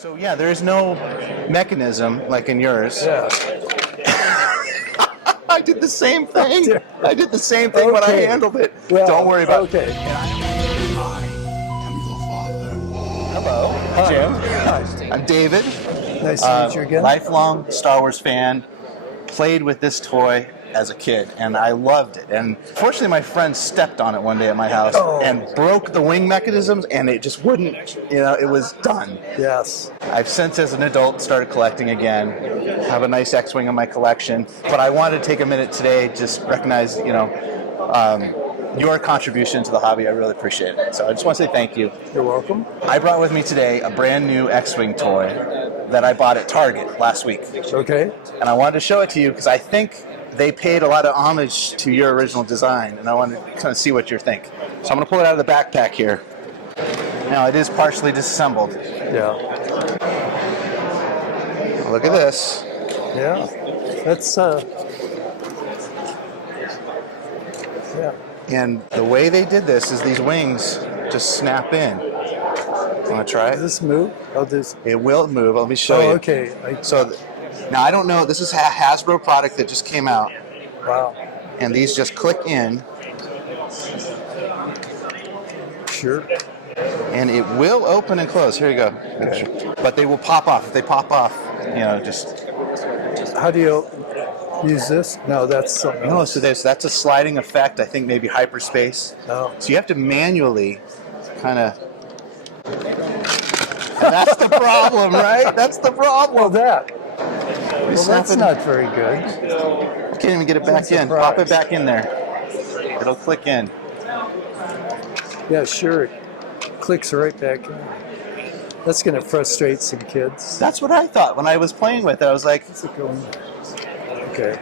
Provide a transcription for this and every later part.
So yeah, there's no mechanism like in yours. Yeah. I did the same thing. I did the same thing when I handled it. Well, don't worry about it. Okay. Hello, Hi. Jim. Hi. I'm David. Nice to meet you again. Lifelong Star Wars fan. Played with this toy as a kid, and I loved it. And fortunately, my friend stepped on it one day at my house and broke the wing mechanisms, and it just wouldn't, it was done. Yes. I've since, as an adult, started collecting again. Have a nice X-Wing in my collection. But I wanted to take a minute today, just recognize, your contribution to the hobby. I really appreciate it. So I just want to say thank you. You're welcome. I brought with me today a brand new X-Wing toy that I bought at Target last week. Okay. And I wanted to show it to you because I think they paid a lot of homage to your original design, and I wanted to kind of see what you think. So I'm going to pull it out of the backpack here. Now, it is partially disassembled. Yeah. Look at this. Yeah. That's, yeah. And the way they did this is these wings just snap in. Want to try it? Does this move? Oh, this. It will move. Let me show you. Okay. Now, I don't know. This is a Hasbro product that just came out. Wow. And these just click in. Sure. And it will open and close. Here you go. Okay. But they will pop off. If they pop off, just... How do you use this? No, that's something No, else. so that's a sliding effect. I think maybe hyperspace. No. So you have to manually kind of... And that's the problem, right? That's the problem. Well, that's not very good. Can't even get it back in. Pop it back in there. It'll click in. Yeah, sure. It clicks right back in. That's going to frustrate some kids. That's what I thought when I was playing with it. I was like, What's it going? Okay.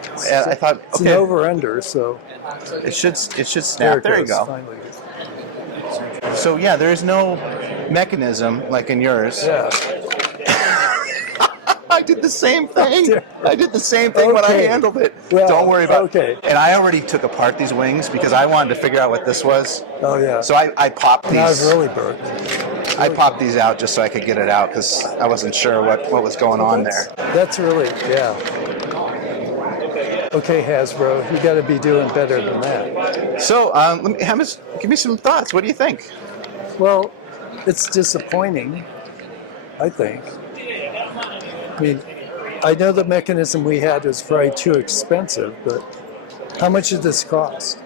I thought, It's an over-under, so... It should snap. There you go. Finally. So yeah, there is no mechanism like in yours. Yeah. I did the same thing. I did the same thing when I handled it. Well, don't worry about it. And I already took apart these wings because I wanted to figure out what this was. Oh, yeah. So I popped these. Now it's really broke. I popped these out just so I could get it out because I wasn't sure what was going on there. That's really, yeah. Okay, Hasbro, you got to be doing better than that. So, give me some thoughts. What do you think? Well, it's disappointing, I think. I mean, I know the mechanism we had is probably too expensive, but how much did this cost?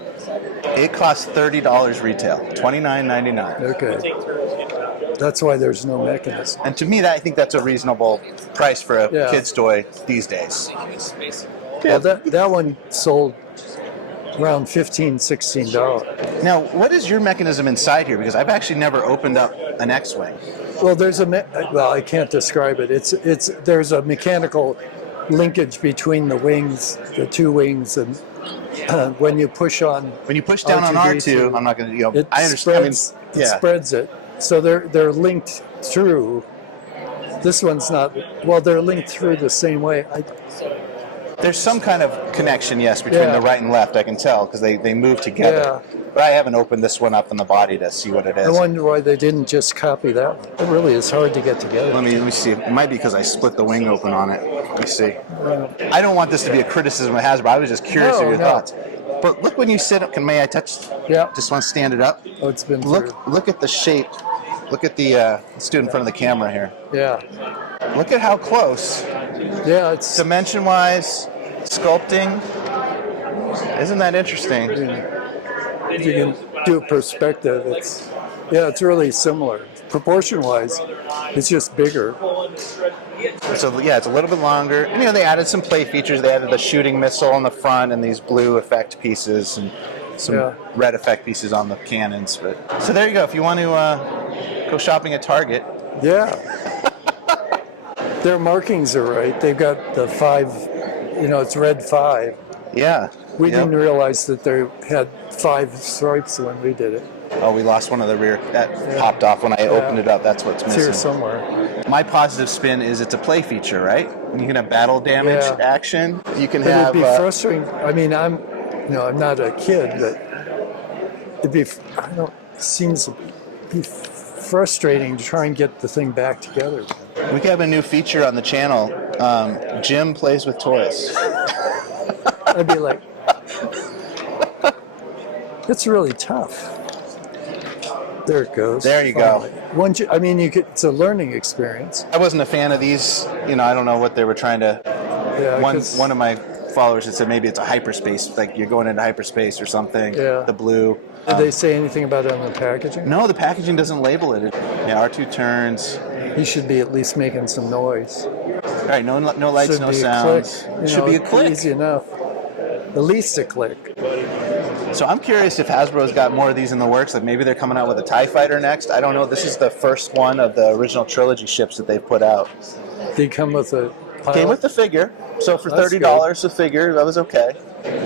It costs $30 retail, $29.99. Okay. That's why there's no mechanism. And to me, I think that's a reasonable price for a kid's toy these days. Well, that one sold around $15, $16. Now, what is your mechanism inside here? Because I've actually never opened up an X-Wing. Well, I can't describe it. There's a mechanical linkage between the wings, the two wings, and when you push down on R2, I'm not going to. I understand. It spreads it, so they're linked through. This one's not. Well, they're linked through the same way. There's some kind of connection, yes, between the right and left. I can tell because they move together. Yeah. But I haven't opened this one up in the body to see what it is. I wonder why they didn't just copy that one. It really is hard to get together. Let me see. It might be because I split the wing open on it. Let me see. I don't want this to be a criticism of Hasbro. I was just curious of your thoughts. But look when you sit up. May I touch? Yeah. Just want to stand it up. Oh, it's been Look at the shape. Look at the. Let's do it in front of the camera here. Yeah. Look at how close. Yeah, it's dimension-wise, sculpting. Isn't that interesting? You can do a perspective. It's really similar. Proportion-wise, it's just bigger. So yeah, it's a little bit longer. And they added some play features. They added the shooting missile on the front and these blue effect pieces and some red effect pieces on the cannons. So there you go. If you want to go shopping at Target. Yeah. Their markings are right. They've got the 5, it's red 5. Yeah. We didn't realize that they had 5 stripes when we did it. Oh, we lost one of the rear. That popped off when I opened it up. That's what's missing. It's here somewhere. My positive spin is it's a play feature, right? You can have battle damage action. You can have. It'd be frustrating. I mean, I'm not a kid, but seems to be frustrating to try and get the thing back together. We could have a new feature on the channel. Jim plays with toys. I'd be like, it's really tough. There it goes. There you Finally. go. Once you, I mean, it's a learning experience. I wasn't a fan of these. I don't know what they were trying to. Yeah, One of my followers had said maybe it's a hyperspace, like you're going into hyperspace or something. Yeah. The blue. Did they say anything about it on the packaging? No, the packaging doesn't label it. Yeah, R2 turns. He should be at least making some noise. All right, no lights, Should no be sounds. A click. Should be a click. Easy enough. At least a click. So I'm curious if Hasbro's got more of these in the works. Like maybe they're coming out with a TIE Fighter next. I don't know. This is the first one of the original trilogy ships that they've put out. They come with a pilot? Came with the figure. So for That's $30 a figure, that was okay.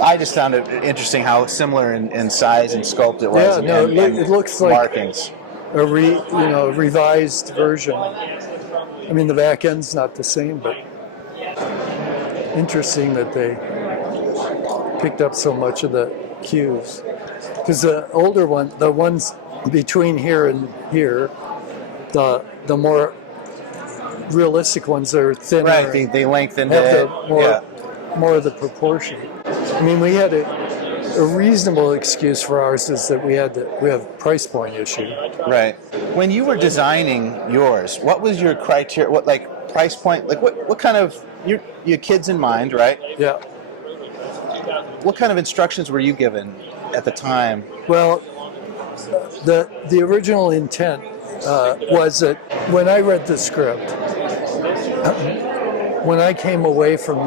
I just found it interesting how similar in size and sculpt it was. Yeah, no, it looks like markings. a revised version. I mean, the back end's not the same, but interesting that they picked up so much of the cues. Because the older one, the ones between here and here, the more realistic ones are thinner. Right, they lengthened have it. more of the proportion. I mean, we had a reasonable excuse for ours is that we have price point issue. Right. When you were designing yours, what was your criteria? What like price point? Like what kind of your kids in mind, right? Yeah. What kind of instructions were you given at the time? Well, the original intent was that when I read the script, when I came away from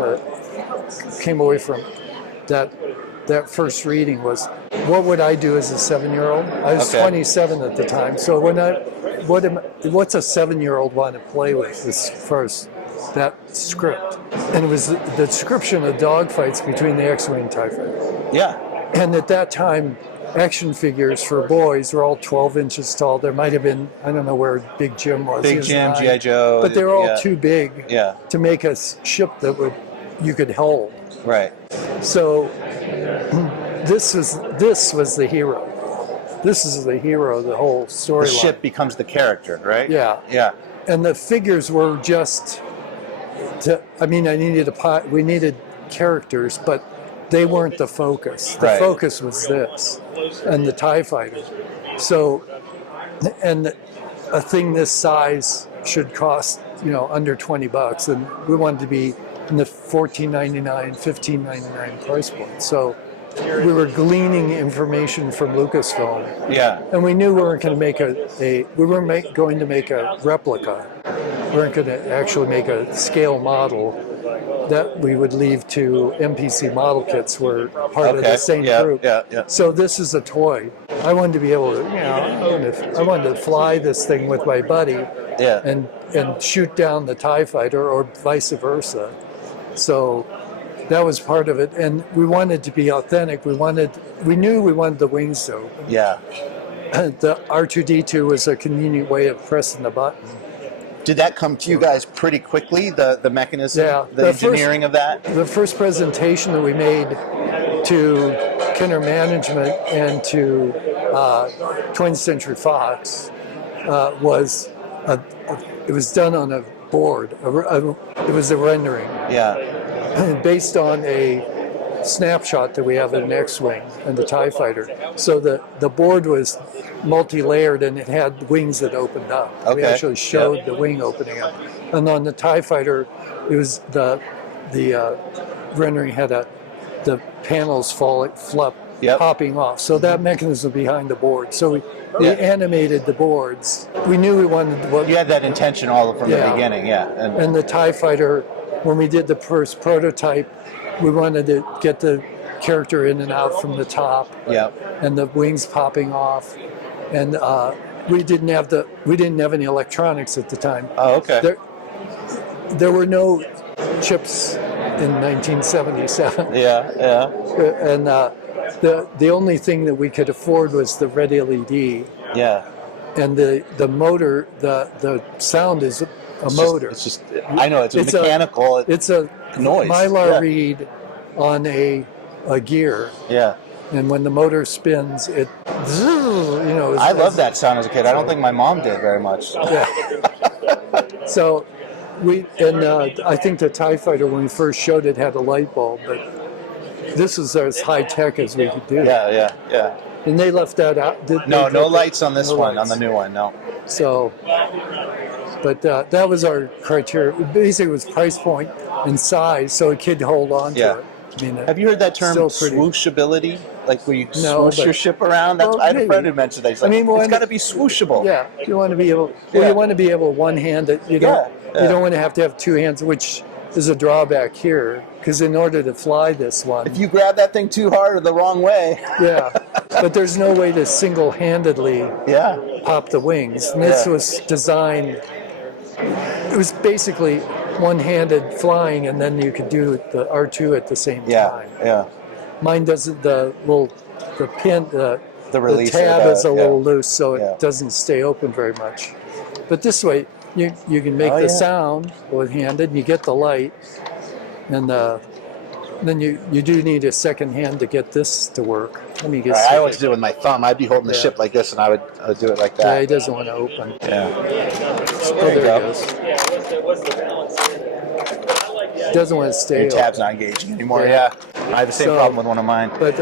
that first reading was, what would I do as a 7-year-old? I was 27 at the time. So what's a 7-year-old want to play with as far as that script? And it was the description of dogfights between the X-Wing and TIE Fighter. Yeah. And at that time, action figures for boys were all 12 inches tall. There might have been, I don't know where Big Jim was. Big Jim, G.I. Joe. But they were all too big to make a ship that you could hold. Right. So this was the hero. This is the hero of the whole storyline. The ship becomes the character, right? Yeah. Yeah. And the figures were just we needed characters, but they weren't the focus. The focus was this and the TIE Fighter. So, and a thing this size should cost, under $20, and we wanted to be in the $14.99, $15.99 price point. So we were gleaning information from Lucasfilm. Yeah. And we knew we weren't going to make going to make a replica. We weren't going to actually make a scale model that we would leave to MPC model kits were part of the same group. Yeah. So this is a toy. I wanted to be able to, I wanted to fly this thing with my buddy and shoot down the TIE Fighter or vice versa. So that was part of it. And we wanted to be authentic. We knew we wanted the wings to open. Yeah. The R2-D2 was a convenient way of pressing the button. Did that come to you guys pretty quickly, the mechanism, the engineering of that? The first presentation that we made to Kenner Management and to 20th Century Fox was it was done on a board. It was a rendering. Yeah. Based on a snapshot that we have in an X-Wing and the TIE Fighter. So the board was multi-layered and it had wings that opened up. Okay. We actually showed the wing opening up. And on the TIE Fighter, it was the rendering had the panels popping off. So that mechanism behind the board. So we animated the boards. We knew we wanted You had that intention all from the beginning, And the TIE Fighter, when we did the first prototype, we wanted to get the character in and out from the top, and the wings popping off, and we didn't have any electronics at the time. Oh, okay. There were no chips in 1977. Yeah. And the only thing that we could afford was the red LED. Yeah. And the motor, the sound is a motor. I know it's mechanical. It's a noise. Mylar read on a gear. Yeah. And when the motor spins, it. I loved that sound as a kid. I don't think my mom did very much. Yeah. So I think the TIE Fighter, when we first showed it, had a light bulb, but this is as high tech as we could do. Yeah. And they left that out. No lights on this one, on the new one, no. So, but that was our criteria. Basically, it was price point and size, so a kid hold on to it. I mean, have you heard that term, swooshability? Like where you swoosh your ship around? I had a friend who mentioned that. He's like, it's got to be swooshable. Yeah, you want to be able. Well, you want to be able one hand it. You don't. You don't want to have two hands, which is a drawback here. Because in order to fly this one, if you grab that thing too hard or the wrong way, but there's no way to single-handedly pop the wings. And this was designed. It was basically one-handed flying, and then you could do the R2 at the same time. Mine doesn't. The tab is a little loose, so it doesn't stay open very much. But this way, you can make the sound one-handed, and you get the light, and then you do need a second hand to get this to work. Let me get. I always do it with my thumb. I'd be holding the ship like this, and I would do it like that. Yeah, he doesn't want to open. There you go. He doesn't want to stay. Your tab's not engaging anymore. I have the same problem with one of mine. But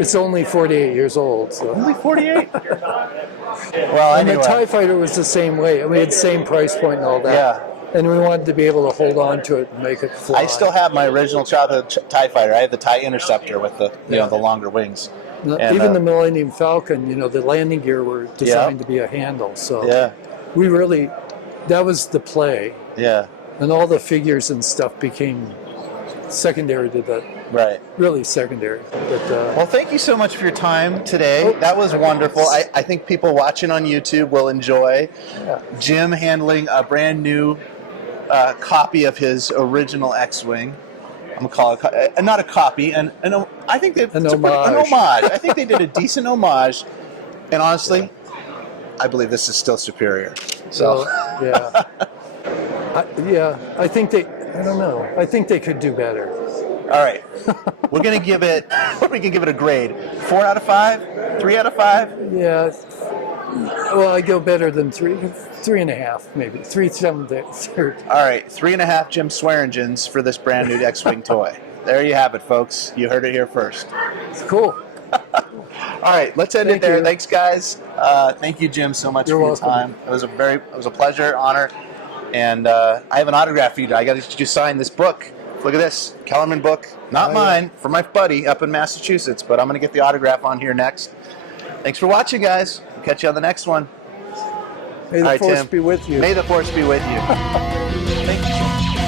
it's only 48 years old. So. Only 48? Well, anyway. And the TIE Fighter was the same way. We had the same price point and all that. And we wanted to be able to hold on to it and make it fly. I still have my original childhood TIE Fighter. I have the TIE Interceptor with the the longer wings. And, even the Millennium Falcon, the landing gear were designed to be a handle. So we really, that was the play. And all the figures and stuff became secondary to that. Right. Really secondary. But, well, thank you so much for your time today. That was wonderful. I think people watching on YouTube will enjoy Jim handling a brand new copy of his original X-Wing. I'm going to call it not a copy, I think an homage. I think they did a decent homage. And honestly, I believe this is still superior. So I think I don't know. I think they could do better. All right. We're going to give it, we can give it a grade. 4 out of 5? 3 out of 5? Yeah. Well, I go better than 3.5, maybe. 3.7. All right. 3.5 Jim Swearingens for this brand new X-Wing toy. There you have it, folks. You heard it here first. It's cool. All right. Let's end it there. You. Thanks, guys. Thank you, Jim, so much for your time. It was a pleasure, honor. And I have an autograph for you. I got to just sign this book. Look at this Kellerman book, not mine, for my buddy up in Massachusetts, but I'm going to get the autograph on here next. Thanks for watching, guys. We'll catch you on the next one. May the Force be with you. May the Force be with you. Thank you.